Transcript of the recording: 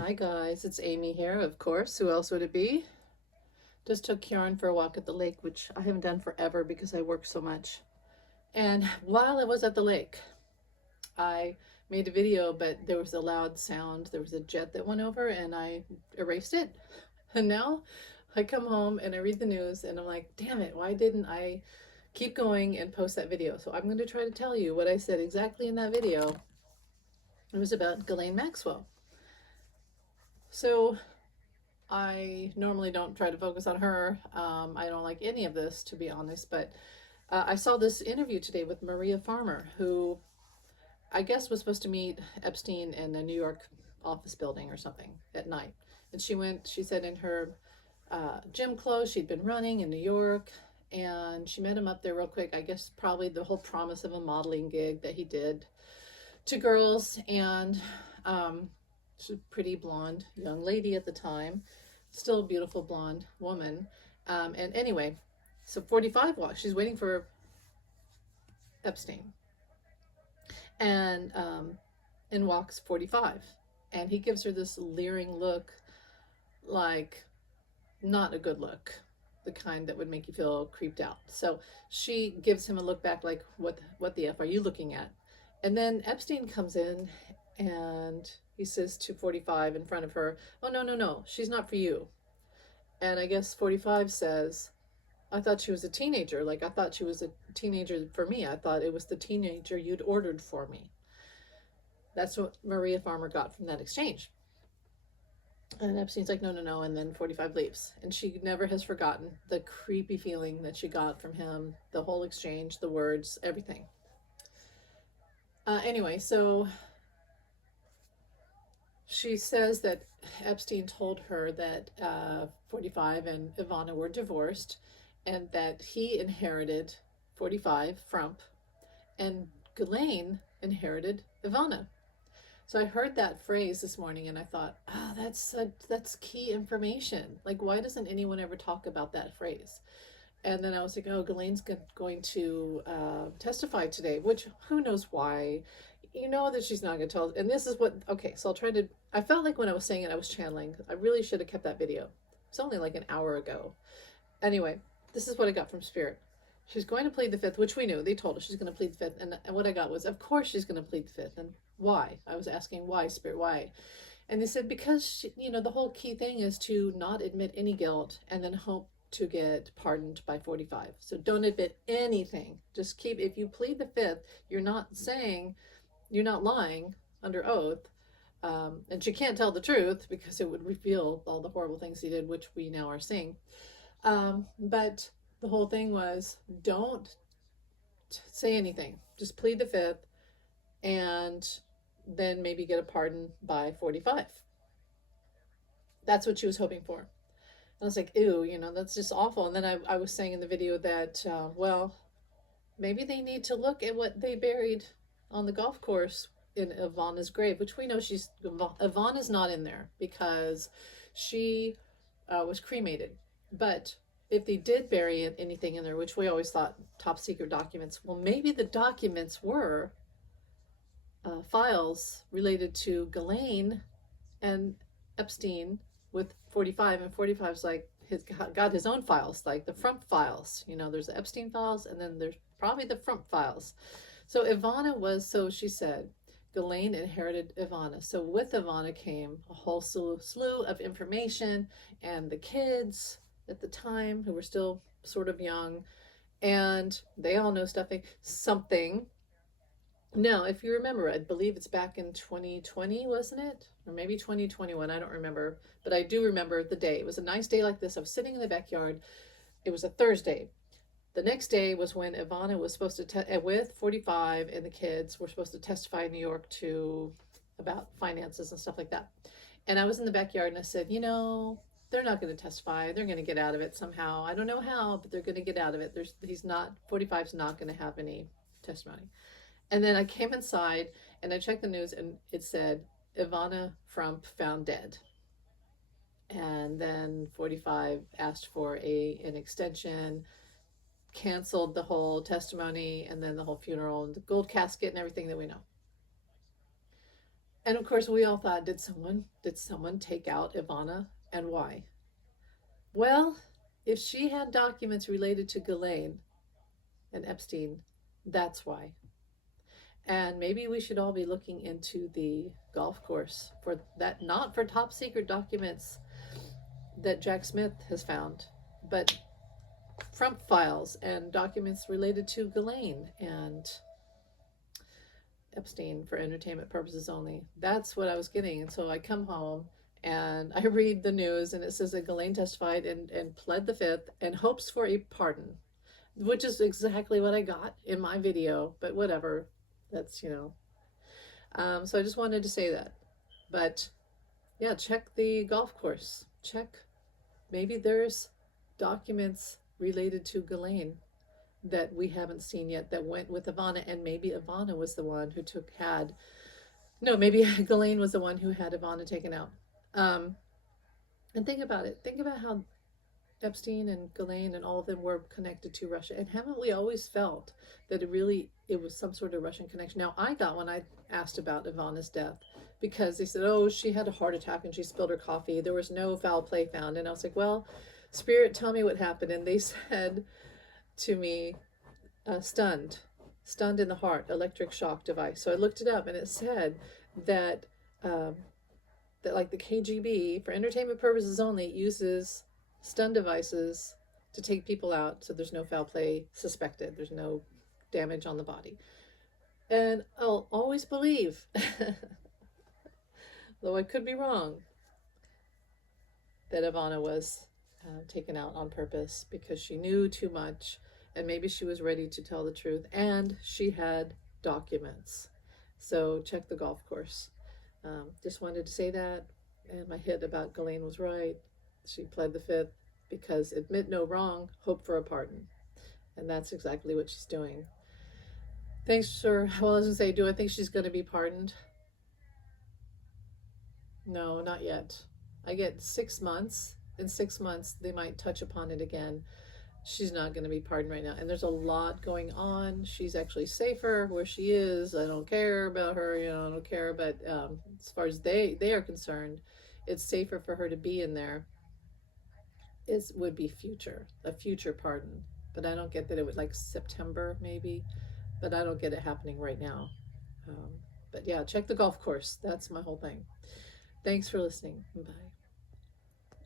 Hi guys, it's Amy here, of course. Who else would it be? Just took Kieran for a walk at the lake, which I haven't done forever because I work so much. And while I was at the lake, I made a video, but there was a loud sound. There was a jet that went over and I erased it. And now I come home and I read the news and I'm like, damn it, why didn't I keep going and post that video? So I'm going to try to tell you what I said exactly in that video. It was about Ghislaine Maxwell. So I normally don't try to focus on her. I don't like any of this, to be honest, but I saw this interview today with Maria Farmer, who I guess was supposed to meet Epstein in a New York office building or something at night. And she said in her gym clothes, she'd been running in New York, and she met him up there real quick. I guess probably the whole promise of a modeling gig that he did to girls. And she's a pretty blonde young lady at the time, still a beautiful blonde woman. And anyway, so 45 walks. She's waiting for Epstein, and walks 45, and he gives her this leering look, like not a good look, the kind that would make you feel creeped out. So she gives him a look back, like what the f are you looking at? And then Epstein comes in and he says to 45 in front of her, oh, no, no, no, she's not for you. And I guess 45 says, I thought she was a teenager. Like, I thought she was a teenager for me. I thought it was the teenager you'd ordered for me. That's what Maria Farmer got from that exchange. And Epstein's like, no, no, no. And then 45 leaves. And she never has forgotten the creepy feeling that she got from him, the whole exchange, the words, everything. Anyway, so she says that Epstein told her that 45 and Ivana were divorced, and that he inherited 45, Frump, and Ghislane inherited Ivana. So I heard that phrase this morning and I thought, oh, that's key information. Like, why doesn't anyone ever talk about that phrase? And then I was like, oh, Ghislaine's going to testify today, which who knows why. You know that she's not going to tell. And this is what, okay, so I'll try to, I felt like when I was saying it, I was channeling. I really should have kept that video. It's only like an hour ago. Anyway, this is what I got from Spirit. She's going to plead the fifth, which we knew. They told us she's going to plead the fifth. And what I got was, of course she's going to plead the fifth. And why? I was asking, why, Spirit, why? And they said, because, she, the whole key thing is to not admit any guilt and then hope to get pardoned by 45. So don't admit anything. Just keep, if you plead the fifth, you're not lying under oath. And she can't tell the truth because it would reveal all the horrible things he did, which we now are seeing. But the whole thing was, don't say anything. Just plead the fifth and then maybe get a pardon by 45. That's what she was hoping for. I was like, ew, that's just awful. And then I was saying in the video that, well, maybe they need to look at what they buried on the golf course in Ivana's grave, which we know Ivana's not in there because she was cremated. But if they did bury anything in there, which we always thought top secret documents, well, maybe the documents were files related to Ghislane and Epstein with 45, and 45's like got his own files, like the Frump files. There's the Epstein files, and then there's probably the Frump files. So Ivana was, so she said, Ghislane inherited Ivana. So with Ivana came a whole slew of information, and the kids at the time who were still sort of young, and they all know something. Now, if you remember, I believe it's back in 2020, wasn't it? Or maybe 2021, I don't remember. But I do remember the day. It was a nice day like this. I was sitting in the backyard. It was a Thursday. The next day was when Ivana was supposed to, with 45 and the kids were supposed to testify in New York about finances and stuff like that. And I was in the backyard and I said, they're not going to testify. They're going to get out of it somehow. I don't know how, but they're going to get out of it. 45's not going to have any testimony. And then I came inside and I checked the news and it said, Ivana Frump found dead. And then 45 asked for an extension, canceled the whole testimony, and then the whole funeral and the gold casket and everything that we know. And of course, we all thought, did someone take out Ivana, and why? Well, if she had documents related to Ghislaine and Epstein, that's why. And maybe we should all be looking into the golf course for that, not for top secret documents that Jack Smith has found, but Trump files and documents related to Ghislaine and Epstein for entertainment purposes only. That's what I was getting. And so I come home and I read the news, and it says that Ghislaine testified and pled the fifth and hopes for a pardon, which is exactly what I got in my video, but whatever. That's. So I just wanted to say that. But yeah, check the golf course. Check. Maybe there's documents related to Ghislaine that we haven't seen yet that went with Ivana, and maybe Ivana was the one who had. No, maybe Ghislaine was the one who had Ivana taken out. Um, and think about it. Think about how Epstein and Ghislaine and all of them were connected to Russia. And haven't we always felt that it was some sort of Russian connection? Now, I got when I asked about Ivana's death, because they said, oh, she had a heart attack and she spilled her coffee. There was no foul play found. And I was like, well, Spirit, tell me what happened. And they said to me, stunned in the heart, electric shock device. So I looked it up, and it said that that like the KGB, for entertainment purposes only, uses stun devices to take people out, so there's no foul play suspected, there's no damage on the body. And I'll always believe, though I could be wrong, that Ivana was taken out on purpose because she knew too much, and maybe she was ready to tell the truth, and she had documents. So check the golf course. Just wanted to say that, and my hit about Ghislaine was right. She pled the fifth because admit no wrong, hope for a pardon. And that's exactly what she's doing. Thanks for, well, I was going to say, do I think she's going to be pardoned? No, not yet. I get 6 months. In 6 months, they might touch upon it again. She's not going to be pardoned right now. And there's a lot going on. She's actually safer where she is. I don't care about her, I don't care. But as far as they are concerned, it's safer for her to be in there. It would be a future pardon. But I don't get that. It would, like, September maybe. But I don't get it happening right now. But yeah, check the golf course. That's my whole thing. Thanks for listening. Bye.